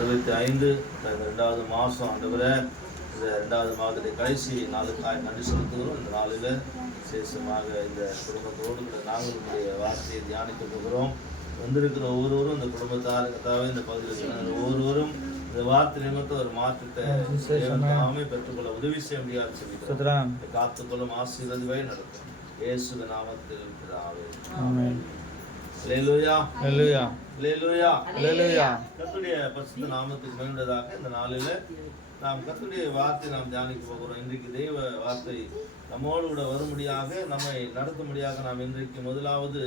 2025 2வது மாதம் ஆண்டவரே, இந்த 2வது மாதத்துடைய கடைசி நாளுக்காய் நன்றி செலுத்துகிறோம். இந்த நாளில் விசேஷமாக இந்த குடும்பத்தோடு நாங்கள் உங்களுடைய வார்த்தையை தியானிக்க போகிறோம். வந்திருக்கிற ஒவ்வொருவரும் இந்த குடும்பத்தார் கத்தாவே இந்த பகுதியில் ஒவ்வொருவரும் இந்த வார்த்தை நிமித்தம் ஒரு மாற்றத்தை தாமே பெற்றுக்கொள்ள உதவி செய்ய முடியாது சொல்லிக்கிறோம். காத்துக்கொள்ளும் ஆசீர்வதிவை நடக்கும் இயேசுவின் நாமத்தில் பிதாவே. ஆமென். அல்லேலூயா அல்லேலூயா அல்லேலூயா அல்லேலூயா. கர்த்தருடைய பரிசுத்த நாமத்துக்கு மகிமையாக இந்த நாளில் நாம் கர்த்தருடைய வார்த்தை நாம் தியானிக்க போகிறோம். இன்றைக்கு தெய்வ வார்த்தை நம்மோடு கூட வரும்படியாக நம்மை நடத்தும்படியாக நாம் இன்றைக்கு முதலாவது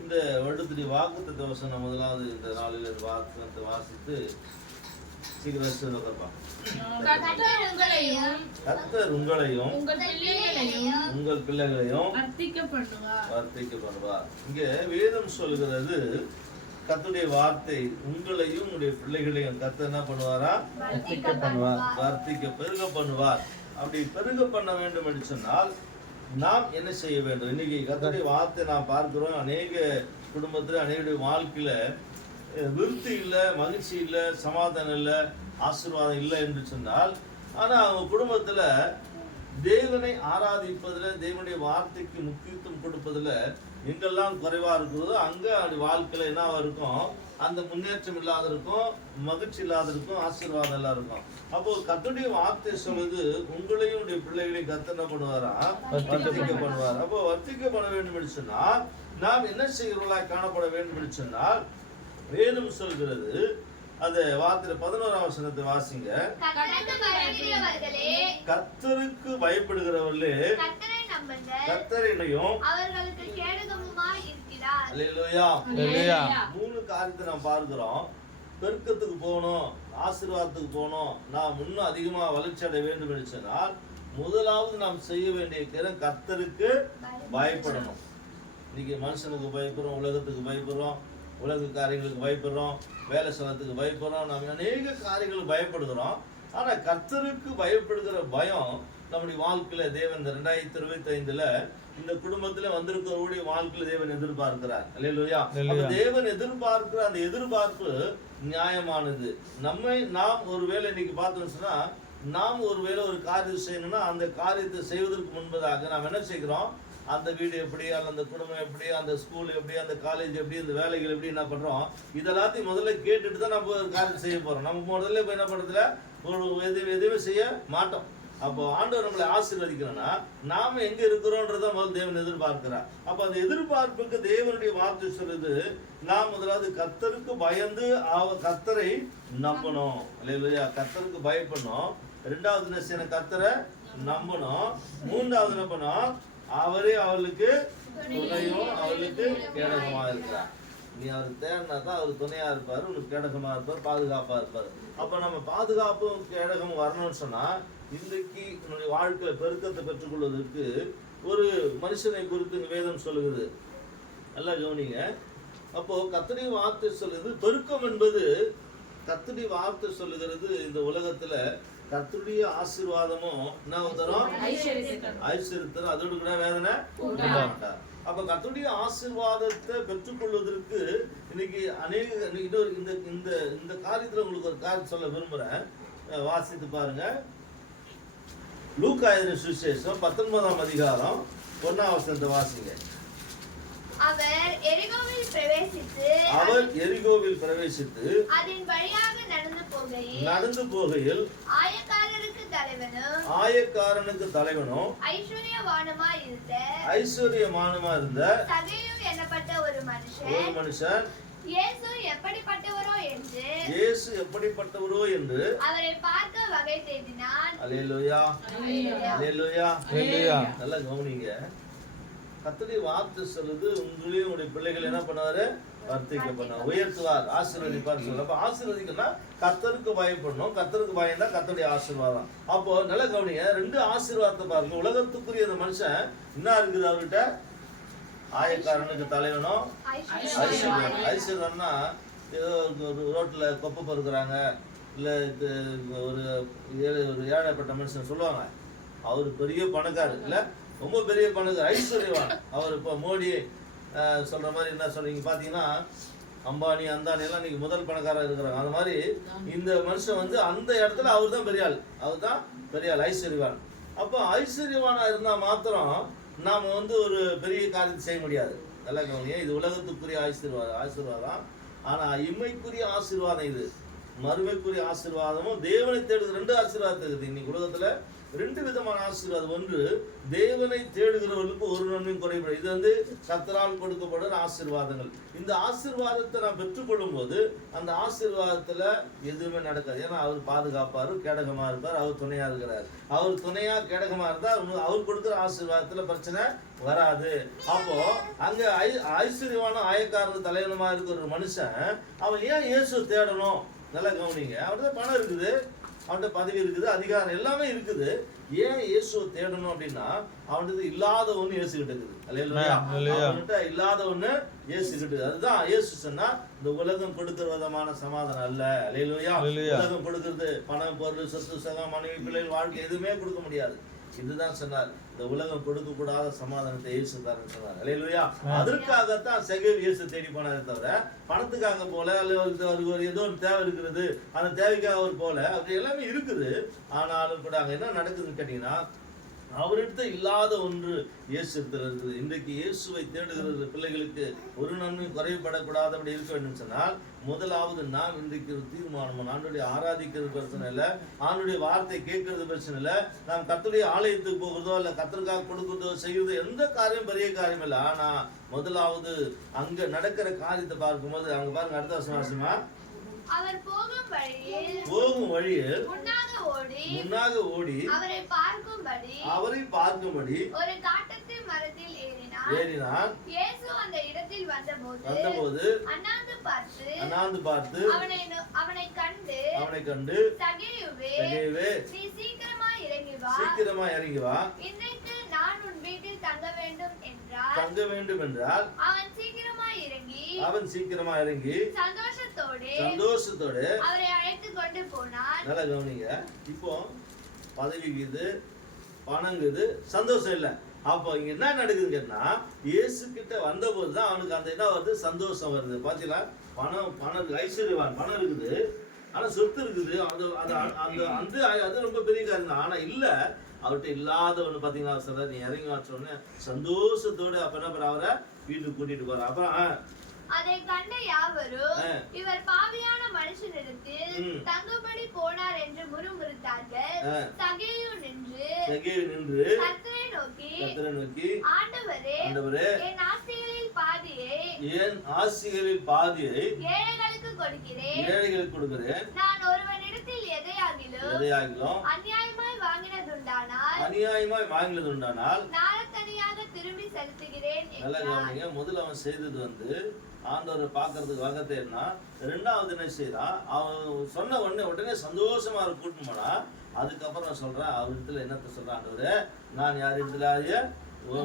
இந்த வருடத்துடைய வாக்குத்தத்த வசனம் முதலாவது இந்த நாளில் வாக்குத்தத்தை வாசித்து சீக்கிரம் கர்த்தர் உங்களையும் உங்கள் பிள்ளைகளையும் வர்த்திக்கப்படுவார். இங்கே வேதம் சொல்கிறது கர்த்தருடைய வார்த்தை உங்களையும் உங்களுடைய பிள்ளைகளையும் கர்த்தர் என்ன பண்ணுவாரா? வர்த்திக்க பெருக பண்ணுவார். அப்படி பெருக பண்ண வேண்டும் என்று சொன்னால் நாம் என்ன செய்ய வேண்டும்? இன்னைக்கு கர்த்தருடைய வார்த்தை நாம் பார்க்கிறோம். அநேக குடும்பத்தில் அநேக வாழ்க்கையில விருத்தி இல்லை, மகிழ்ச்சி இல்லை, சமாதானம் இல்லை, ஆசீர்வாதம் இல்லை என்று சொன்னால், ஆனால் அவங்க குடும்பத்தில் தேவனை ஆராதிப்பதில், தேவனுடைய வார்த்தைக்கு முக்கியத்துவம் கொடுப்பதில் எங்கெல்லாம் குறைவாக இருக்கிறதோ அங்கே அப்படி வாழ்க்கையில் என்ன இருக்கும்? அந்த முன்னேற்றம் இல்லாத இருக்கும், மகிழ்ச்சி இல்லாத இருக்கும், ஆசீர்வாதம் எல்லாம் இருக்கும். அப்போ கர்த்தருடைய வார்த்தை சொல்லுது உங்களையும் உடைய பிள்ளைகளையும் கர்த்தர் என்ன பண்ணுவாரா? வர்த்திக்க பண்ணுவார். அப்போ வர்த்திக்க பண்ண வேண்டும் என்று சொன்னால் நாம் என்ன செய்கிறவர்களாக காணப்பட வேண்டும் என்று சொன்னால் வேதம் சொல்கிறது. அந்த வார்த்தையில 11ஆம் வசனத்தை வாசிங்க. கர்த்தருக்கு பயப்படுகிறவர்களே கர்த்தரையும் அல்லேலூயா. 3 காரியத்தை நாம் பார்க்கிறோம். பெருக்கத்துக்கு போகணும், ஆசீர்வாதத்துக்கு போகணும், நாம் இன்னும் அதிகமா வளர்ச்சி அடைய வேண்டும் என்று சொன்னால் முதலாவது நாம் செய்ய வேண்டிய காரியம் கர்த்தருக்கு பயப்படணும். இன்னைக்கு மனுஷனுக்கு பயப்படுறோம், உலகத்துக்கு பயப்படுறோம், உலக காரியங்களுக்கு பயப்படுறோம், வேலை ஸ்தலத்துக்கு பயப்படுறோம், நம்ம அநேக காரியங்களுக்கு பயப்படுகிறோம். ஆனால் கர்த்தருக்கு பயப்படுகிற பயம் நம்முடைய வாழ்க்கையில் தேவன் இந்த 2025 இந்த குடும்பத்தில் வந்திருக்கிறவருடைய வாழ்க்கையில் தேவன் எதிர்பார்க்கிறார். அல்லேலூயா. தேவன் எதிர்பார்க்கிற அந்த எதிர்பார்ப்பு நியாயமானது. நாம் ஒருவேளை இன்னைக்கு பார்த்தோம்னு சொன்னா, நாம் ஒருவேளை ஒரு காரியம் செய்யணும்னா அந்த காரியத்தை செய்வதற்கு முன்பதாக நாம் என்ன செய்கிறோம்? அந்த வீடு எப்படி, அந்த குடும்பம் எப்படி, அந்த ஸ்கூல் எப்படி, அந்த காலேஜ் எப்படி, அந்த வேலைகள் எப்படி என்ன பண்றோம்? இதெல்லாத்தையும் முதல்ல கேட்டுட்டு தான் நம்ம ஒரு காரியம் செய்ய போறோம். நம்ம முதல்ல இப்போ என்ன பண்றதுல எதுவுமே செய்ய மாட்டோம். அப்போ ஆண்டவர் நம்மளை ஆசீர்வதிக்கிறோம்னா நாம எங்க இருக்கிறோன்றத முதல் தேவன் எதிர்பார்க்கிறார். அப்போ அந்த எதிர்பார்ப்புக்கு தேவனுடைய வார்த்தை சொல்லுது, நாம் முதலாவது கர்த்தருக்கு பயந்து கர்த்தரை நம்பணும். இல்லையா? கர்த்தருக்கு பயப்படணும். 2வது என்ன செய்யணும்? கர்த்தரை நம்பணும். 3வது என்ன பண்ணணும்? அவரே அவளுக்கு துணையும் அவளுக்கு கேடகமா இருக்கிறார். நீ அவர் தேடினா தான் அவர் துணையா இருப்பாரு, உனக்கு கேடகமா இருப்பார், பாதுகாப்பா இருப்பார். அப்ப நம்ம பாதுகாப்பும் கேடகமும் வரணும்னு சொன்னா இன்றைக்கு நம்முடைய வாழ்க்கையில பெருக்கத்தை பெற்றுக்கொள்வதற்கு ஒரு மனுஷனை குறித்து வேதம் சொல்லுகிறது. நல்லா கவனிங்க. அப்போ கர்த்தருடைய வார்த்தை சொல்லுது பெருக்கம் என்பது, கர்த்தருடைய வார்த்தை சொல்லுகிறது இந்த உலகத்துல கர்த்தருடைய ஆசீர்வாதமும் என்ன தரும்? ஐஸ்வர்யத்தரும், அதோடு கூட வேதனை மாட்டார். அப்ப கர்த்தருடைய ஆசீர்வாதத்தை பெற்றுக்கொள்வதற்கு இன்னைக்கு அநேக இந்த காரியத்துல உங்களுக்கு ஒரு காரியம் சொல்ல விரும்புறேன். வாசித்து பாருங்க. லூக்கா எழுதின சுவிசேஷம் 19ஆம் அதிகாரம் 1ஆம் வசனத்தை வாசிங்க. அவர் எரிகோவில் பிரவேசித்து அதன் வழியாக நடந்து போகையில் ஆயக்காரனுக்கு தலைவனும் ஐஸ்வர்யமானுமா இருந்த சகேயு என்னப்பட்ட ஒரு மனுஷன் இயேசு எப்படிப்பட்டவரோ என்று அவரை பார்க்க வகை தேடினான். அல்லேலூயா அல்லேலூயா அல்லேலூயா. நல்லா கவனிங்க. கர்த்தருடைய வார்த்தை சொல்லுது உங்களையும் உங்களுடைய பிள்ளைகள் என்ன பண்ணுவாரு? வர்த்திக்க பண்ணுவார், உயர்த்துவார், ஆசீர்வதிப்பார் சொல்ல. அப்ப ஆசீர்வதிக்கணும்னா கர்த்தருக்கு பயப்படணும். கர்த்தருக்கு பயந்தா கர்த்தருடைய ஆசீர்வாதம். அப்போ நல்ல கவனிங்க. 2 ஆசீர்வாதத்தை பாருங்க. உலகத்துக்குரிய அந்த மனுஷன் என்ன இருக்குது? அவர்கிட்ட ஆயக்காரனுக்கு தலைவனும் ஐஸ்வர்யம். ஐஸ்வர்யம்னா ஏதோ ஒரு ரோட்ல கொப்பை பொறுக்கிறாங்க, இல்லை ஒரு ஏழைப்பட்ட மனுஷன் சொல்லுவாங்க அவர் பெரிய பணக்காரர், இல்லை ரொம்ப பெரிய பணக்காரர், ஐஸ்வர்யவான் அவர். இப்போ மோடி சொல்ற மாதிரி என்ன சொல்றீங்க பார்த்தீங்கன்னா அம்பானி அந்தானி எல்லாம் இன்னைக்கு முதல் பணக்காரர் இருக்கிறாங்க. அந்த மாதிரி இந்த மனுஷன் வந்து அந்த இடத்துல அவர் தான் பெரிய ஆள், அவர் தான் பெரிய ஆள், ஐஸ்வர்யவான். அப்போ ஐஸ்வர்யவானா இருந்தா மாத்திரம் நாம வந்து ஒரு பெரிய காரியத்தை செய்ய முடியாது. நல்லா கவனிங்க, இது உலகத்துக்குரிய ஆசீர்வாதம். ஆனா இம்மைக்குரிய ஆசீர்வாதம் இது. மறுமைக்குரிய ஆசீர்வாதமும் தேவனை தேடுகிற 2 ஆசீர்வாதம் இருக்குது இன்னைக்கு உலகத்துல. 2 விதமான ஆசீர்வாதம். ஒன்று, தேவனை தேடுகிறவர்களுக்கு ஒரு நன்மையும் குறைபடும். இது வந்து கர்த்தரால் கொடுக்கப்படுற ஆசீர்வாதங்கள். இந்த ஆசீர்வாதத்தை நாம் பெற்றுக்கொள்ளும் போது அந்த ஆசீர்வாதத்துல எதுவுமே நடக்காது. ஏன்னா அவர் பாதுகாப்பாரு, கேடகமா இருப்பார், அவர் துணையா இருக்கிறார். அவர் துணையா கேடகமா இருந்தா அவர் கொடுக்குற ஆசீர்வாதத்துல பிரச்சனை வராது. அப்போ அங்க ஐஸ்வர்யமான ஆயக்காரர் தலைவனமா இருக்கிற ஒரு மனுஷன் அவன் ஏன் இயேசு தேடணும்? நல்லா கவனிங்க, அவர்தான் பணம் இருக்குது, அவன்கிட்ட பதவி இருக்குது, அதிகாரம் எல்லாமே இருக்குது. ஏன் இயேசுவை தேடணும் அப்படின்னா அவன்கிட்ட இல்லாத ஒண்ணு இயேசுகிட்ட இருக்குது. அவன்கிட்ட இல்லாத ஒண்ணு இயேசுகிட்ட. அதுதான் இயேசு சொன்னா, இந்த உலகம் கொடுக்கிற விதமான சமாதானம் அல்ல. அல்லேலூயா. உலகம் கொடுக்கிறது பணம், பொருள், சொத்து, சுகம், மனைவி, பிள்ளைகள், வாழ்க்கை எதுவுமே கொடுக்க முடியாது. இதுதான் சொன்னார், இந்த உலகம் கொடுக்க கூடாத சமாதானத்தை இயேசு தரேன்னு சொன்னார். அல்லேலூயா. அதற்காகத்தான் செகேவ் இயேசு தேடி போனாரே தவிர பணத்துக்காக போல, அல்லது ஒரு ஏதோ ஒரு தேவை இருக்கிறது அந்த தேவைக்காக அவர் போல. அப்படி எல்லாமே இருக்குது. ஆனாலும் கூட அங்க என்ன நடக்குதுன்னு கேட்டீங்கன்னா, அவரிடத்த இல்லாத ஒன்று இயேசு இருக்குது. இன்றைக்கு இயேசுவை தேடுகிற பிள்ளைகளுக்கு ஒரு நன்மையும் குறைவுபடக்கூடாது அப்படி இருக்க வேண்டும் சொன்னால், முதலாவது நாம் இன்றைக்கு ஒரு தீர்மானம், ஆண்டுடைய ஆராதிக்கிறது பிரச்சனை இல்லை, ஆண்டுடைய வார்த்தை கேட்கறது பிரச்சனை இல்லை, நாம் கர்த்தருடைய ஆலயத்துக்கு போகிறதோ இல்ல கர்த்தருக்காக கொடுக்கிறதோ செய்யறதோ எந்த காரியம் பெரிய காரியம் இல்லை. ஆனா முதலாவது அங்க நடக்கிற காரியத்தை பார்க்கும்போது, அங்க பாருங்க அடுத்த வருஷமா, அவர் போகும் வழியில் முன்னாக ஓடி அவரை பார்க்கும்படி ஒரு காட்டத்து மரத்தில் ஏறினார். இயேசு அந்த இடத்தில் வந்தபோது அண்ணாந்து பார்த்து அவனை கண்டு சகேயுவே, நீ சீக்கிரமாய் இறங்கி வா, இன்றைக்கு நான் உன் வீட்டில் தங்க வேண்டும் என்றார். அவன் சீக்கிரமாய் இறங்கி சந்தோஷத்தோடு அவரை அழைத்து கொண்டு போனார். நல்லா கவனிங்க, இப்போ பதவிக்குது, பணங்குது, சந்தோஷம் இல்லை. அப்போ இங்க என்ன நடக்குதுன்னு கேட்டா, இயேசு கிட்ட வந்த போதுதான் அவனுக்கு அந்த என்ன வருது, சந்தோஷம் வருது. பாத்தீங்களா, பணம் ஐஸ்வர்யவான், பணம் இருக்குது, ஆனா சொத்து இருக்குது, அது ரொம்ப பெரிய காரியம் தான். ஆனா இல்ல, அவர்கிட்ட இல்லாதவனு பாத்தீங்கன்னா சொல்ற, நீ இறங்கி வச்சோடனே சந்தோஷத்தோடு அப்ப என்ன அவரை வீட்டுக்கு கூட்டிட்டு போற. அப்புறம் அதை கண்ட யாவரும் இவர் பாவியான மனுஷனிடத்தில் தங்குபடி போனார் என்று முறுமுறுத்தார்கள். சகேயு நின்று கர்த்தரை நோக்கி, ஆண்டவரே, என் ஆஸ்திகளில் பாதியை ஏழைகளுக்கு கொடுக்கிறேன். நான் ஒருவனிடத்தில் எதையாகிலும் அநியாயமாய் வாங்கினதுண்டானால் நாளத்தனியாக திரும்பி செலுத்துகிறேன் என்றார். முதல்ல அவன் செய்தது வந்து ஆண்டவரை பார்க்கறதுக்கு வகத்தேன்னா, 2வது என்ன செய்யறான், அவன் சொன்ன உடனே சந்தோஷமா கூட்டிட்டு போனா, அதுக்கப்புறம் சொல்றான், அவர் இடத்துல என்னத்த சொல்றான், ஆண்டவரே, நான் யார் இடத்துல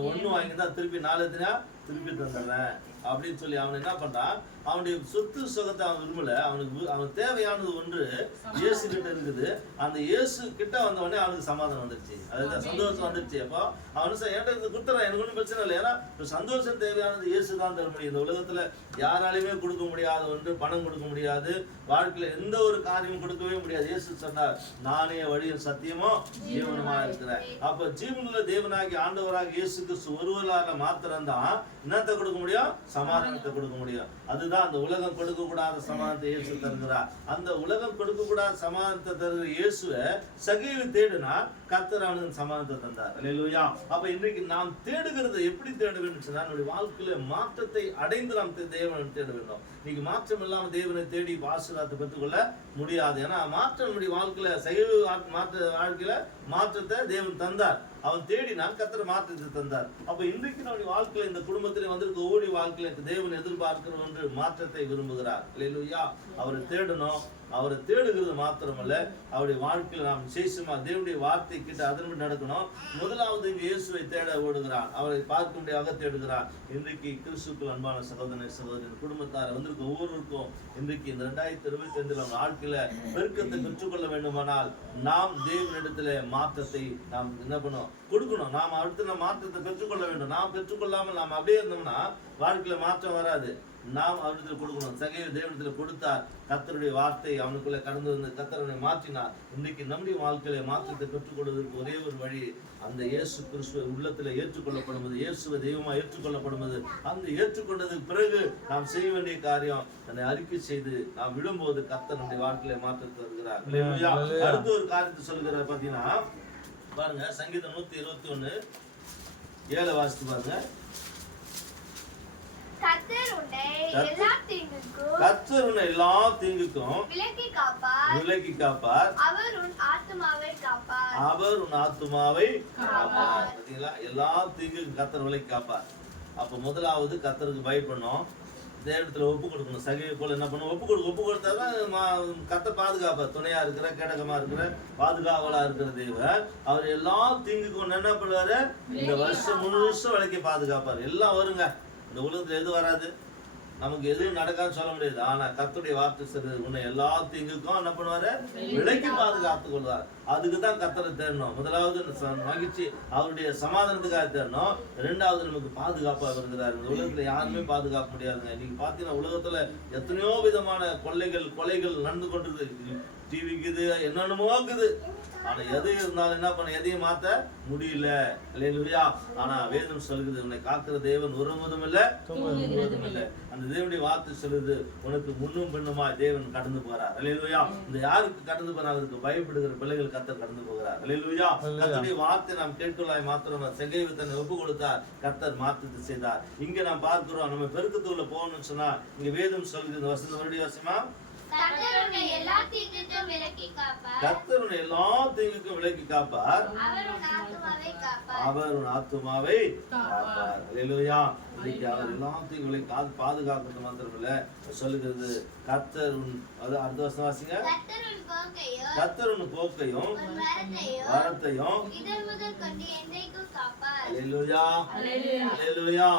ஒண்ணு வாங்கிதான் திருப்பி 4 திருப்பி தந்துடுறேன் அப்படின்னு சொல்லி அவன் என்ன பண்றான், அவனுடைய சொத்து சுகத்தை அவன் விரும்பல. அவனுக்கு தேவையானது ஒன்று இயேசு கிட்ட இருக்குது. அந்த இயேசு கிட்ட வந்த உடனே அவனுக்கு சமாதானம் வந்துருச்சு, அதுதான் சந்தோஷம் வந்துருச்சு. அப்போ அவனு என்கிட்ட கொடுத்துறான், எனக்கு ஒன்றும் பிரச்சனை இல்லை. ஏன்னா சந்தோஷம் தேவையானது இயேசு தான் தர முடியும். இந்த உலகத்துல யாராலையுமே கொடுக்க முடியாத ஒன்று, பணம் கொடுக்க முடியாது, வாழ்க்கையில எந்த ஒரு காரியமும் கொடுக்கவே முடியாது. இயேசு சொன்னார், நானே வழியும் சத்தியமும் ஜீவனுமா இருக்கிறேன். அப்ப ஜீவனுள்ள தேவனாகி ஆண்டவராக இயேசு கிறிஸ்து ஒருவரால மாத்திரம்தான் என்னத்தை கொடுக்க முடியும், சமாதானத்தை கொடுக்க முடியும். அதுதான் அந்த உலகம் கொடுக்க கூடாத சமாதானத்தை இயேசு தருகிறார். அந்த உலகம் கொடுக்க கூடாத சமாதானத்தை தருகிற இயேசுவை சகேயு தேடுனா கர்த்தர் அவனுக்கு சமாதானத்தை தந்தார். அல்லேலூயா. அப்ப இன்றைக்கு நாம் தேடுகிறது எப்படி தேட வேண்டும் சொன்னா, நம்முடைய வாழ்க்கையில மாற்றத்தை அடைந்து நாம் தேவனை தேட வேண்டும். இன்னைக்கு மாற்றம் இல்லாம தேவனை தேடி ஆசீர்வாதத்தை பெற்றுக்கொள்ள முடியாது. ஏன்னா மாற்றம் நம்முடைய வாழ்க்கையில சகேயு வாழ்க்கையில மாற்றத்தை தேவன் தந்தார். அவன் தேடினான், கர்த்தர் மாற்றத்தை தந்தார். அப்ப இன்றைக்கு நம்முடைய வாழ்க்கையில இந்த குடும்பத்திலே வந்திருக்க ஓடி வாழ்க்கையில தேவன் எதிர்பார்க்கிற ஒன்று மாற்றத்தை விரும்புகிறார். அல்லேலூயா. அவரை தேடணும். அவரை தேடுகிறது மாத்திரமல்ல, அவருடைய வாழ்க்கையில நாம் விசேஷமா தேவனுடைய வார்த்தை கிட்ட அதன்படி நடக்கணும். முதலாவது இயேசுவை தேட ஓடுகிறான், அவரை பார்க்க முடியாத தேடுகிறான். இன்றைக்கு கிறிஸ்துவுக்குள் அன்பான சகோதரன் குடும்பத்தார் வந்திருக்க ஒவ்வொருவருக்கும் இன்றைக்கு இந்த 2025 நம்ம வாழ்க்கையில பெருக்கத்தை பெற்றுக்கொள்ள வேண்டுமானால் நாம் தேவனிடத்துல மாற்றத்தை நாம் என்ன பண்ணோம், கொடுக்கணும். நாம் அடுத்த மாற்றத்தை பெற்றுக்கொள்ள வேண்டும். நாம் பெற்றுக்கொள்ளாமல் நாம் அப்படியே இருந்தோம்னா வாழ்க்கையில மாற்றம் வராது. நாம் அவரிடத்தில் கொடுக்கணும். சகேயு தேவனிடத்தில் கொடுத்தார். கர்த்தருடைய வார்த்தை அவனுக்குள்ள கடந்து வந்து கர்த்தரனை மாற்றினார். இன்னைக்கு நம்முடைய வாழ்க்கையில மாற்றத்தை பெற்றுக் கொள்வதற்கு ஒரே ஒரு வழி, அந்த இயேசு கிறிஸ்துவை உள்ளத்துல ஏற்றுக்கொள்ளப்படுவது, இயேசுவை தெய்வமா ஏற்றுக்கொள்ளப்படுவது. அந்த ஏற்றுக்கொண்டதுக்கு பிறகு நாம் செய்ய வேண்டிய காரியம், தன்னை அறிக்கை செய்து நாம் விடும்போது கர்த்தர் நம்முடைய வாழ்க்கையில மாற்றத்தை தருகிறார். அடுத்த ஒரு காரியத்தை சொல்லுகிறார். பாத்தீங்கன்னா பாருங்க, சங்கீதம் 121:7 வாசித்து பாருங்க. கர்த்தர் உன்னை எல்லா தீங்குக்கும் விலக்கி காப்பார். அவர் உன் ஆத்துமாவை காப்பார். பாத்தீங்களா, எல்லா தீங்குக்கும் கர்த்தர் விலக்கி காப்பார். அப்ப முதலாவது கர்த்தருக்கு பயப்படணும், தேவத்துல ஒப்பு கொடுக்கணும். சகேயு போல என்ன பண்ணும், ஒப்பு கொடுத்தாதான் கர்த்தர் பாதுகாப்பார். துணையா இருக்கிற, கேடகமா இருக்கிற, பாதுகாவலா இருக்கிற தேவன் அவர் எல்லா தீங்குக்கும் என்ன பண்ணுவாரு, இந்த வருஷம் முழுசும் விலக்கி பாதுகாப்பார். எல்லாம் வருங்க, இந்த உலகத்துல எது வராது, நமக்கு எதுவும் நடக்காதுன்னு சொல்ல முடியாது. ஆனா கர்த்தருடைய வார்த்தை சொல்றது, உன்னை எல்லா தீங்குக்கும் என்ன பண்ணுவாரு, விலக்கி பாதுகாத்துக் கொள்வார். அதுக்குதான் கர்த்தரை தேடணும். முதலாவது மகிழ்ச்சி, அவருடைய சமாதானத்துக்காக தேடணும். இரண்டாவது நமக்கு பாதுகாப்பா வருகிறார். இந்த உலகத்துல யாருமே பாதுகாக்க முடியாதுங்க. நீங்க பாத்தீங்கன்னா உலகத்துல எத்தனையோ விதமான கொலைகள் நடந்து கொண்டிருக்கு. டிவிக்குது, என்னென்னமோ இருக்குது. ஆனா எது இருந்தாலும் என்ன பண்ண, எதையும் மாத்த முடியல. அல்லேலூயா. ஆனா வேதம் சொல்லுது, உன்னை காக்கிற தேவன் ஒருவதும் இல்ல, துன்புறுவதும் இல்ல. அந்த தேவனுடைய வார்த்தை சொல்லுது, உனக்கு முன்னும் பின்னுமா தேவன் கடந்து போறார். அல்லேலூயா. இந்த யாருக்கு கடந்து போறார், அவருக்கு பயப்படுகிற பிள்ளைகள் கர்த்தர் கடந்து போகிறார். அல்லேலூயா. கர்த்தருடைய வார்த்தை நாம் கேட்கலாய் மாத்திரம் சகேயு தன்னை ஒப்பு கொடுத்தார், கர்த்தர் மாற்றத்தை செய்தார். இங்க நாம் பார்க்கிறோம், நம்ம பெருக்கத்துக்குள்ள போகணும்னு சொன்னா இங்க வேதம் சொல்லுது. இந்த வசனம் மறுபடியும் வாசிமா. கர்த்தர் உன்னை எல்லா தீங்குக்கும் விலக்கி காப்பார். அவர் உன் ஆத்துமாவை காப்பார். அல்லேலூயா. இன்னைக்கு அவர் எல்லாத்தையும் பாதுகாக்கிறது மாத்திரமில்ல, சொல்லுகிறது கர்த்தர் உன், அது அடுத்த வசனம் வாசிங்க. கர்த்தர் உன் போக்கையும் வரத்தையும் அல்லேலூயா. அல்லேலூயா.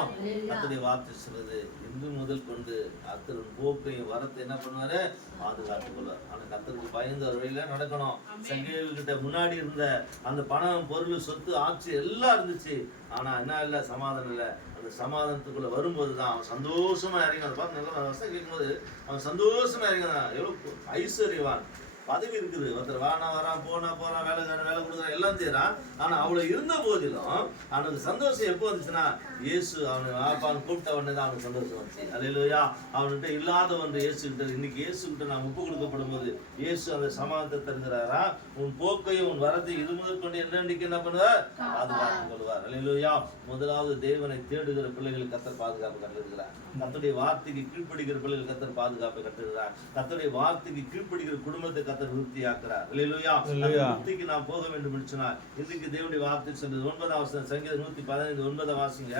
கர்த்தருடைய வார்த்தை சொல்லுது, இன்று முதல் கொண்டு கர்த்தர் உன் போக்கையும் வரத்தை என்ன பண்ணுவாரு, பாதுகாத்துக் கொள்வார். ஆனா கர்த்தருக்கு பயந்து ஒரு வழியில நடக்கணும். சங்கேயு கிட்ட முன்னாடி இருந்த அந்த பணம், பொருள், சொத்து, ஆட்சி எல்லாம் இருந்துச்சு. ஆனா என்ன இல்ல, சமாதானம் இல்ல. அந்த சமாதானத்துக்குள்ள வரும்போதுதான் அவன் சந்தோஷமா இறங்கினான். பார்த்து நல்லா கேட்கும்போது அவன் சந்தோஷமா இறங்கினான். எவ்வளவு ஐஸ்வர்யவான், பதவி இருக்குது, ஒருத்தர் வானா வரான், போறான், வேலை கொடுக்குறான், எல்லாம் செய்யறான். ஆனா அவ்வளவு இருந்த போதிலும் அவனுக்கு சந்தோஷம் எப்போ வந்துச்சுன்னா, இயேசு அவனை வாப்பான்னு கூப்பிட்ட உடனே தான் அவனுக்கு சந்தோஷம் வந்துச்சு. அல்லேலூயா. அவன்கிட்ட இல்லாத ஒன்று இயேசு கிட்ட, இன்னைக்கு இயேசு கிட்ட நாம் ஒப்பு கொடுக்கப்படும் போது இயேசு அந்த சமாதானத்தை தருகிறாரா. உன் போக்கையும் உன் வரத்தையும் இது முதல் கொண்டு என்னன்னைக்கு என்ன பண்ணுவார், பாதுகாத்துக் கொள்வார். அல்லேலூயா. முதலாவது தேவனை தேடுகிற பிள்ளைகளுக்கு கர்த்தர் பாதுகாப்பு கட்டுகிறார். கர்த்தருடைய வார்த்தைக்கு கீழ்ப்படுகிற பிள்ளைகள் கர்த்தர் பாதுகாப்பை கட்டுகிறார். கர்த்தருடைய வார்த்தைக்கு கீழ்ப்படுகிற குடும்பத்தை கர்த்தர் விருத்தியாக்குறார். அல்லேலூயா. விருத்திக்கு நாம் போக வேண்டும் என்று சொன்னார். இன்றைக்கு தேவனுடைய வார்த்தை சொல்றது 9ஆம் வசனம், சங்கீதம் 115:9 வாசிங்க.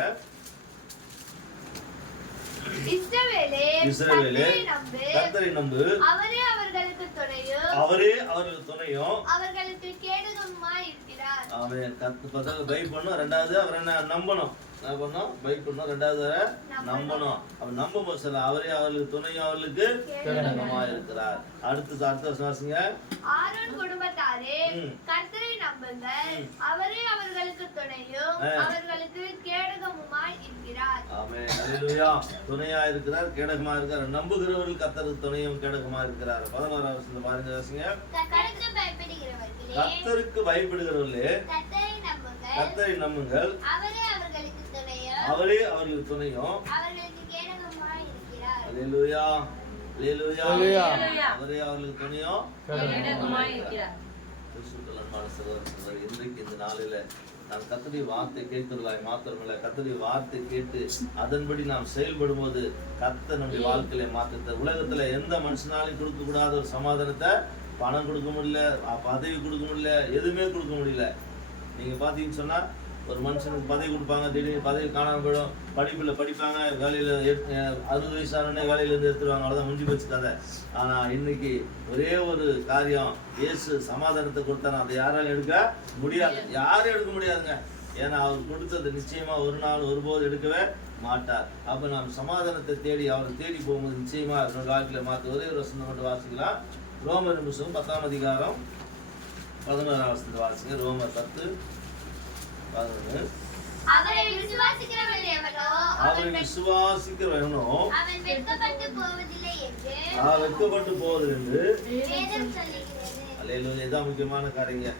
இஸ்ரவேலே கர்த்தரை நம்பு, அவரே அவர்களுக்கு துணையும் அவர்களுக்கு கேடகமாய் இருக்கிறார். ஆமென். கர்த்தரை பயப்படணும். ரெண்டாவது அவர் என்ன நம்பணும், என்ன பண்ணணும், பயப்படணும். ரெண்டாவது நம்பணும். அவர் நம்பும்போது சொல்ல, அவரே அவர்களுக்கு துணையும் அவர்களுக்கு கேடகமாய் இருக்கிறார். அடுத்த வாசிங்க. ஆரோன் குடும்பத்தாரே கர்த்தரை நம்புங்கள், அவரே அவர்களுக்கு துணையும் அவர்களுக்கு கேடகமுமாய் இருக்கிறார். ஆமென். அல்லேலூயா. துணையா இருக்கிறார், கேடகமா இருக்கிறார். நம்புகிறவர்கள் கர்த்தருக்கு துணையும் கேடகமா இருக்கிறார். 11ஆம் வசனத்தை பாருங்க வாசிங்க. கர்த்தருக்கு பயப்படுகிறவர்களே கர்த்தரை நம்புங்கள், அவரே அவர்களுக்கு துணையும் அவர்களுக்கு கேடகமாய் இருக்கிறார். அல்லேலூயா. அல்லேலூயா. அவரே அவர்களுக்கு துணையும் கேடகமாய் இருக்கிறார். அன்பான சகோதரர், இன்றைக்கு இந்த நாளில நாம் கர்த்தருடைய வார்த்தை கேட்கிறதாய் மாத்திரமில்லை, கர்த்தருடைய வார்த்தை கேட்டு அதன்படி நாம் செயல்படும் போது கர்த்தர் நம்முடைய வாழ்க்கையில மாற்றத்தை, உலகத்துல எந்த மனுஷனாலையும் கொடுக்க கூடாத ஒரு சமாதானத்தை பணம் கொடுக்க முடியல, பதவி கொடுக்க முடியல, எதுவுமே கொடுக்க முடியல. நீங்க பாத்தீங்கன்னு சொன்னா ஒரு மனுஷனுக்கு பதவி கொடுப்பாங்க, திடீர்னு பதவி காணாம போயிடும். படிப்புல படிப்பாங்க, வேலையில 60 வயசானே வேலையில இருந்து எடுத்துருவாங்க, அவ்வளவுதான் முடிஞ்சு போச்சு கதை. ஆனா இன்னைக்கு ஒரே ஒரு காரியம், இயேசு சமாதானத்தை கொடுத்தானா அதை யாராலும் எடுக்க முடியாது, யாரும் எடுக்க முடியாதுங்க. ஏன்னா அவர் கொடுத்தது நிச்சயமா ஒரு நாள் ஒருபோது எடுக்கவே மாட்டார். அப்ப நாம் சமாதானத்தை தேடி அவரை தேடி போகும்போது நிச்சயமா என்னோட வாழ்க்கையில மாற்ற ஒரே ஒரு வசனம் மட்டும் வாசிக்கலாம். ரோமர் 10ஆம் அதிகாரம் 11ஆம் வசனத்தை வாசிங்க. ரோமர் 10:11. அவரை விசுவாசிக்கிறவன் எவனோ அவரை விசுவாசிக்கிறவனோ அவன் வெட்கப்பட்டு போவதில்லை என்று வெட்கப்பட்டு போவது என்று வேதம் சொல்லுகிறது. அல்லேலூயா. இதான் முக்கியமான காரியங்க.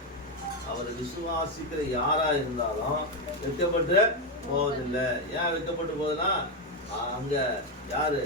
அவரை விசுவாசிக்கிற யாரா இருந்தாலும் வெட்கப்பட்டு போவதில்லை. ஏன் வெட்கப்பட்டு போகுதுன்னா அங்க யாரு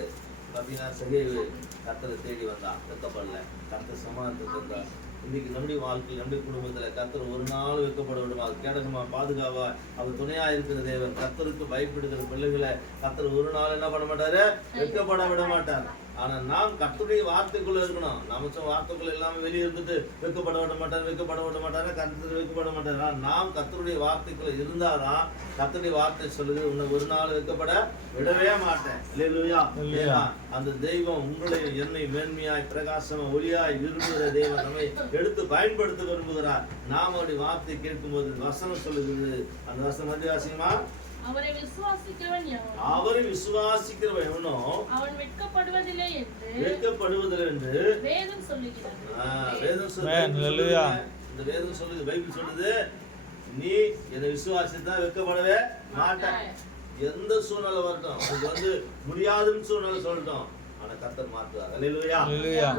பார்த்தீங்கன்னா சகேவு கர்த்தரை தேடி வந்தா, வெட்கப்படல. கர்த்தர் சமாதானத்தை தந்தார். இன்னைக்கு நம்முடைய வாழ்க்கையில் நம்முடைய குடும்பத்துல கர்த்தர் ஒரு நாள் வெட்கப்பட விடுமா, கேடகமா பாதுகாவா அவர் துணையா இருக்கிற தேவன். கர்த்தருக்கு பயப்படுகிற பிள்ளைகளை கர்த்தர் ஒரு நாள் என்ன பண்ண மாட்டாரு, வெட்கப்பட விட மாட்டார். ஆனா நாம் கர்த்தருடைய வார்த்தைக்குள்ள இருக்கணும். நமக்கு வார்த்தைக்குள்ள எல்லாமே வெளியே இருந்துட்டு வெட்கப்பட விட மாட்டார், வெட்கப்பட விட மாட்டாரு, கர்த்தர் வெட்கப்பட மாட்டார். நாம் கர்த்தருடைய வார்த்தைக்குள்ள இருந்தாதான் கர்த்தருடைய வார்த்தை சொல்லுது, உன்னை ஒரு நாள் வெட்கப்பட விடவே மாட்டேன். அல்லேலூயா. அந்த தெய்வம் உங்களை என்னை மேன்மையாய் பிரகாசமா ஒளியாய் விரும்புகிற தெய்வம் நம்மை எடுத்து பயன்படுத்த விரும்புகிறார். நாம் அவருடைய வார்த்தை கேட்கும் போது வசனம் சொல்லுகிறது. அந்த வசனம் அதிகாசியமா அவரை விசுவாசிக்கிறவன் எவனோ அவரை விசுவாசிக்கிறவன் எவனோ அவன் வெட்கப்படுவதில்லை என்று வேதம் சொல்லுகிறது. வேதம் சொல்லுது. இந்த வேதம் சொல்லுது, பைபிள் சொல்லுது, நீ என்னை விசுவாசித்தா வெட்கப்படவே மாட்டாய். எந்த சூழ்நிலை வரட்டும், அது முடியாதுன்னு சூழ்நிலை சொல்லட்டும், ஆனா கர்த்தர் மாற்றுவார். அல்லேலூயா.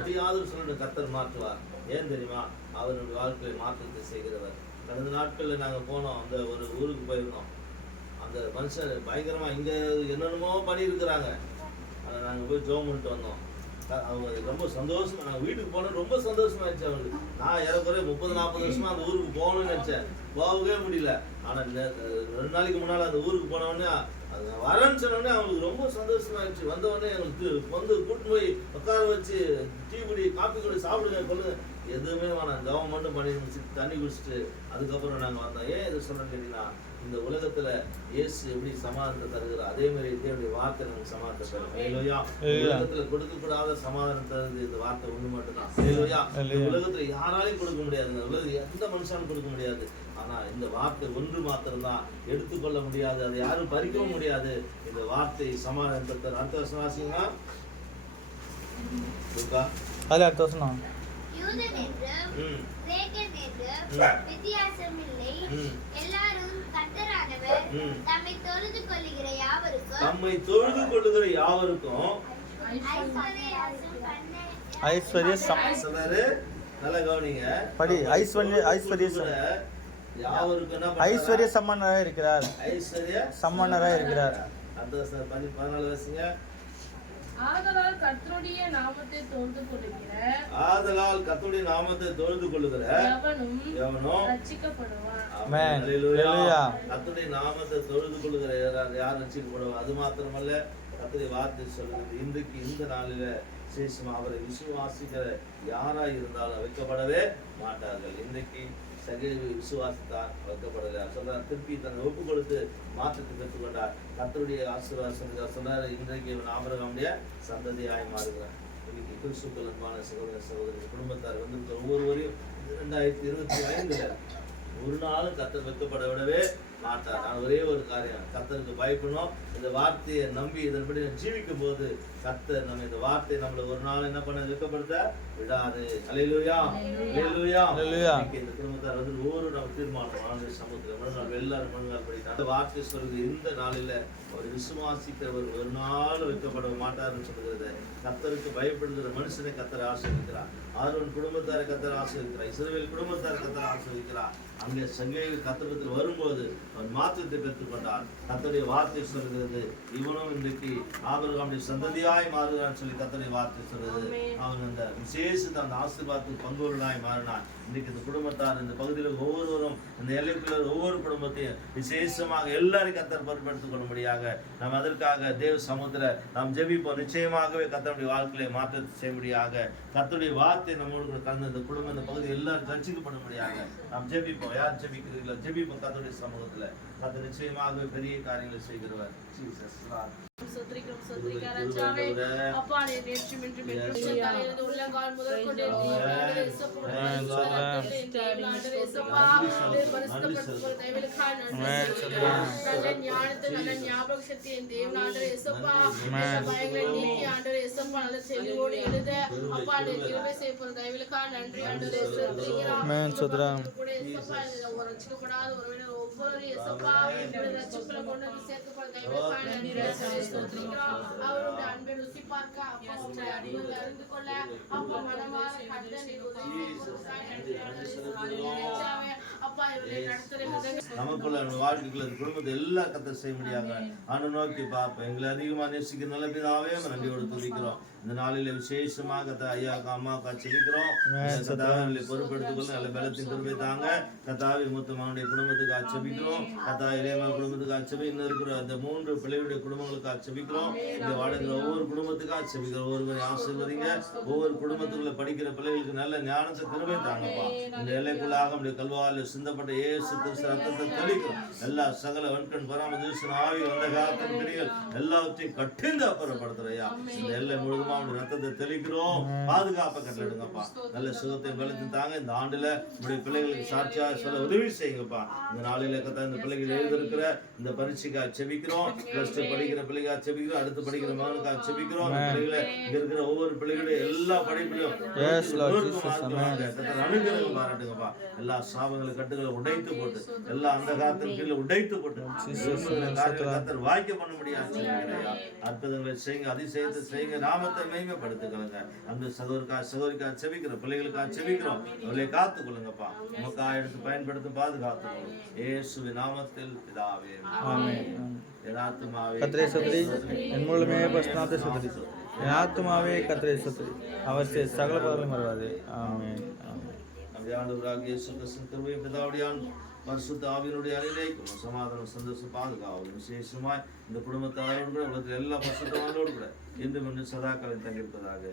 முடியாதுன்னு சொல்லிட்டு கர்த்தர் மாற்றுவார். ஏன் தெரியுமா? அவருடைய வாழ்க்கையை மாற்றத்தை செய்கிறவர். கடந்த நாட்கள்ல நாங்க போனோம், அந்த ஒரு ஊருக்கு போயிருந்தோம். அந்த மனுஷன் பயங்கரமா இங்க என்னென்னமோ பண்ணியிருக்கிறாங்க. அதை நாங்க போய் ஜெபம் பண்ணிட்டு வந்தோம். அவங்க ரொம்ப சந்தோஷமா, நாங்கள் வீட்டுக்கு போனோம், ரொம்ப சந்தோஷமா இருந்துச்சு அவங்களுக்கு. நான் ஏறக்குறைய 30-40 வருஷமா அந்த ஊருக்கு போகணும்னு நினைச்சேன், போகவே முடியல. ஆனா 2 நாளைக்கு முன்னால அந்த ஊருக்கு போனவொடனே அது வரேன்னு சொன்னோடனே அவங்களுக்கு ரொம்ப சந்தோஷமா இருந்துச்சு. வந்தவொடனே எங்களுக்கு கூட்டு போய் உட்கார வச்சு டீ குடி, காப்பி குடி, சாப்பிடுங்க, கொள்ளுங்க, எதுவுமே வேணாம், ஜெபம் மட்டும் பண்ணி தண்ணி குடிச்சிட்டு அதுக்கப்புறம் நாங்கள் வந்தோம். ஏன் இதை சொல்றேன்னு கேட்டீங்கன்னா, இந்த உலகத்துல இயேசு எப்படி சமாதானத்தை தருகிறார், அதே மாதிரி தேவனுடைய வார்த்தை நமக்கு சமாதானத்தை தரும். அல்லேலூயா. உலகத்துல கொடுக்க கூடாத சமாதானம் தருது இந்த வார்த்தை ஒண்ணு மட்டும்தான். அல்லேலூயா. உலகத்துல யாராலையும் கொடுக்க முடியாது, உலகத்துல எந்த மனுஷனும் கொடுக்க முடியாது. ஆனா இந்த வார்த்தை ஒன்று மாத்திரம்தான் எடுத்துக்கொள்ள முடியாது, அதை யாரும் பறிக்கவும் முடியாது. இந்த வார்த்தை சமாதானத்தை தரும். அடுத்த வருஷம் வாசிங்கன்னா யூதன் என்றும் கிரேக்கன் என்றும் வித்தியாசமில்லை, எல்லாரும் கர்த்தரானவர் தம்மை தொழுது கொள்ளுகிற யாவருக்கும் ஐஸ்வர்ய சொல்றாரு. நல்லா கவனிங்க. படி. ஐஸ்வர்ய சம்மன்னராய் இருக்கிறார். ஐஸ்வர்ய சம்மன்னராய் இருக்கிறார். அந்த 14 வருஷங்க. ஆதலால் கர்த்தருடைய நாமத்தை தொழுது கொள்ளுகிற எவனும் ரட்சிக்கப்படுவான். ஆமென். அல்லேலூயா. கர்த்தருடைய நாமத்தை தொழுது கொள்ளுகிற யார் ரட்சிக்கப்படுவார்? அது மாத்திரமல்ல, கர்த்தருடைய வார்த்தை சொல்லுகிறது, இன்றைக்கு இந்த நாளில விசேஷமா அவரை விசுவாசிக்கிற யாரா இருந்தாலும் வைக்கப்படவே மாட்டார்கள். இன்றைக்கு சகேவு விசுவாசித்தார், வைக்கப்படல. சொல்றார், திருப்பி தன்னை ஒப்பு கொடுத்து மாற்றத்தை பெற்றுக்கொண்டார். கர்த்தருடைய ஆசீர்வாதம் சொல்றாரு, இன்றைக்கு இவன் ஆபிரகாமுடைய சந்ததியாய் மாறுகிறார். இன்னைக்கு கிறிஸ்துக்கள் அன்பான சகோதர சகோதரி குடும்பத்தார் வந்திருக்கிற ஒவ்வொருவரையும் 2025 ஒரு நாளும் கர்த்தர் வெட்கப்பட விடவே மாட்டார். நான் ஒரே ஒரு காரியம், கர்த்தருக்கு பயப்படணும். இந்த வார்த்தையை நம்பி இதன்படி ஜீவிக்கும் போது கர்த்தர் நம்ம இந்த வார்த்தை நம்மள ஒரு நாள் என்ன பண்ண வெட்கப்படுத்த விடாது. அல்லேலூயா. அல்லேலூயா. இந்த குடும்பத்தார் வந்து ஒவ்வொரு நம்ம தீர்மானம் ஆண்டு சமுத்திரம் நம்ம எல்லாரும் மனதால் படித்தார். அந்த வார்த்தை சொல்றது, இந்த நாளில ஒரு விசுவாசிக்கிறவர் ஒரு நாள் வைக்கப்பட மாட்டார்னு சொல்லுகிறது. கர்த்தருக்கு பயப்படுகிற மனுஷனை கர்த்தர் ஆசீர்வதிக்கிறார். ஆரோன் குடும்பத்தாரை கர்த்தர் ஆசீர்வதிக்கிறார். இஸ்ரவேல் குடும்பத்தாரை கர்த்தர் ஆசீர்வதிக்கிறார். அங்கே சங்கேயு கர்த்தரிடத்தில் வரும்போது அவன் மாற்றத்தை பெற்றுக்கொண்டான். கர்த்தருடைய வார்த்தை சொல்கிறது, இவனும் இன்றைக்கு ஆபிரகாமுடைய சந்ததியாய் மாறுகிறான்னு சொல்லி கர்த்தருடைய வார்த்தை சொல்றது. அவன் அந்த விசேஷத்தை அந்த ஆசீர்வாதத்துக்கு பங்குள்ளனாய் மாறினான். இன்றைக்கு இந்த குடும்பத்தார் இந்த பகுதியில் ஒவ்வொருவரும் இந்த எல்லைக்குள்ள ஒவ்வொரு குடும்பத்தையும் விசேஷமாக எல்லாரையும் கர்த்தர் பொறுப்பெடுத்துக் கொள்ளும்படியாக நாம் அதற்காக தேவ சமூகத்துல நாம் ஜெபிப்போம். நிச்சயமாகவே கர்த்தருடைய வாழ்க்கையை மாற்றத்தை செய்யும்படியாக கர்த்தருடைய வார்த்தை நம்மோடு கலந்து இந்த குடும்பம் இந்த பகுதி எல்லாரும் ரட்சிக்கப்படும்படியாக நாம் ஜெபிப்போம். யார் ஜெபிக்கிறீங்களோ ஜெபிப்போம். கர்த்தருடைய சமூகத்துல கர்த்தர் நிச்சயமாகவே பெரிய காரியங்களை செய்கிறவர். ஜீசஸ் அப்பா நேற்று உள்ளங்கால் முதல் கொண்டு நல்ல ஞானத்தை நல்ல ஞாபக சக்தியை தேவனாண்டவர் இயேசுப்பா பயங்களை நீக்கி ஆண்டவர் இயேசுப்பா நல்ல செவியோடு எழுத அப்பா கிருபை செய்ய போற தயவுகளுக்காக நன்றி ஆண்டவர் இயேசுப்பா கூட இயேசுப்பா ரட்சிக்கப்படாத ஒருவரை ஒவ்வொரு இயேசுப்பா உம்முடைய ரட்சிப்புல கொண்டு வந்து சேர்க்கப்படுகிற கைவிடப்படாத நன்றிகளை ஸ்தோத்திரிக்கிறோம். அவருடைய அன்பை ருசி பார்க்க அப்பா உம்முடைய அன்பை அறிந்து கொள்ள அப்பா மனமார கர்த்தர் உதவி அப்பா இவருடைய நடத்துகிற விதங்கள் நமக்குள்ள வாழ்க்கைக்குள்ள குடும்பத்தை எல்லா கத்தை செய்ய முடியாங்க அனு நோக்கி பார்ப்போம். எங்களை அதிகமா நேசிக்கிற நல்ல பிதாவே நன்றியோடு துதிக்கிறோம். இந்த நாளில விசேஷமாக ஐயாக்கா அம்மாக்கா செபிக்கிறோம். கத்தாவை பொறுப்பெடுத்துக் கொள்ள நல்ல பலத்தின் கிருபை தாங்க. கத்தாவை மூத்த மகனுடைய குடும்பத்துக்கு ஆட்சேபிக்கிறோம். கத்தா இளையம குடும்பத்துக்கு ஆட்சேபி இன்னும் இருக்கிற அந்த 3 பிள்ளைகளுடைய குடும்பங்களுக்கு ஆட்சேபிக்கிறோம். இந்த வாழ்கிற ஒவ்வொரு குடும்பத்துக்கு ஆட்சேபிக்கிறோம். ஒவ்வொரு ஆசீர்வதிங்க. ஒவ்வொரு குடும்பத்துக்குள்ள படிக்கிற பிள்ளைகளுக்கு நல்ல ஞானத்தை கிருபை தாங்கப்பா. இந்த எல்லைக்குள்ளாக நம்முடைய கல்வாரில் சிந்தப்பட்ட இயேசு கிறிஸ்து ரத்தத்தை தெளிக்கிறோம். எல்லா சகல வன்கண் பராமரிசன ஆவி வந்த காலத்தின் கிரிகள் எல்லாத்தையும் கட்டிந்து அப்புறப்படுத்துறையா. இந்த எல்லை முழுதுமா அவனுடைய ரத்தத்தை தெளிக்கிறோம். பாதுகாப்பை கட்டளிடுங்கப்பா. நல்ல சுகத்தை பலத்தையும் தாங்க. இந்த ஆண்டுல நம்முடைய பிள்ளைகளுக்கு சாட்சியா சொல்ல உதவி செய்யுங்கப்பா. இந்த நாளில கத்தா இந்த பிள்ளைகள் எழுதிருக்கிற இந்த பரீட்சைக்காக செபிக்கிறோம். +2 படிக்கிற பிள்ளைக்காக செபிக்கிறோம். அடுத்து படிக்கிற மகனுக்காக செபிக்கிறோம். இந்த பிள்ளைகளை இங்க இருக்கிற ஒவ்வொரு பிள்ளைகளுடைய எல்லா படிப்புலையும் அனுகிரகம் பாராட்டுங்கப்பா. எல்லா சாபங்களை கட்டுகளை உடைத்து போட்டு எல்லா அந்த காலத்தின் கீழே உடைத்து போட்டு கத்தர் வாய்க்க பண்ண முடியாது. அற்புதங்களை செய்யுங்க, அதிசயத்தை செய்யுங்க, நாமத்தை மேன்மைப்படுத்துங்க. அந்த சகோதரிக்கா செபிக்கிறோம். பிள்ளைகளுக்காக செபிக்கிறோம். அவர்களை காத்துக் கொள்ளுங்கப்பா. உமக்கா எடுத்து பயன்படுத்தி பாதுகாத்துக்கொள்ளும். இயேசுவின் நாமத்தில் பிதாவே ஆமென். என் ஆத்துமாவே கர்த்தரை ஸ்தோத்திரி, என் முழுமே பரிசுத்தத்தை ஸ்தோத்திரி. என் ஆத்துமாவே கர்த்தரை ஸ்தோத்திரி, அவர் செய்த சகல பாவங்களையும் மறவாதே. ஆமென். நம்முடைய ஆண்டவராகிய இயேசு கிறிஸ்துவின் கிருபை, பிதாவுடைய அன்பு, பரிசுத்த ஆவியினுடைய அநிலைக்கும் சமாதானம், சந்தோஷம், பாதுகாவலும் விசேஷமாய் இந்த குடும்பத்தாரோடு கூட உலகத்தில் எல்லா பரிசுத்தவான்களோடு கூட இன்றும் சதாக்களை தங்கியிருப்பதாக.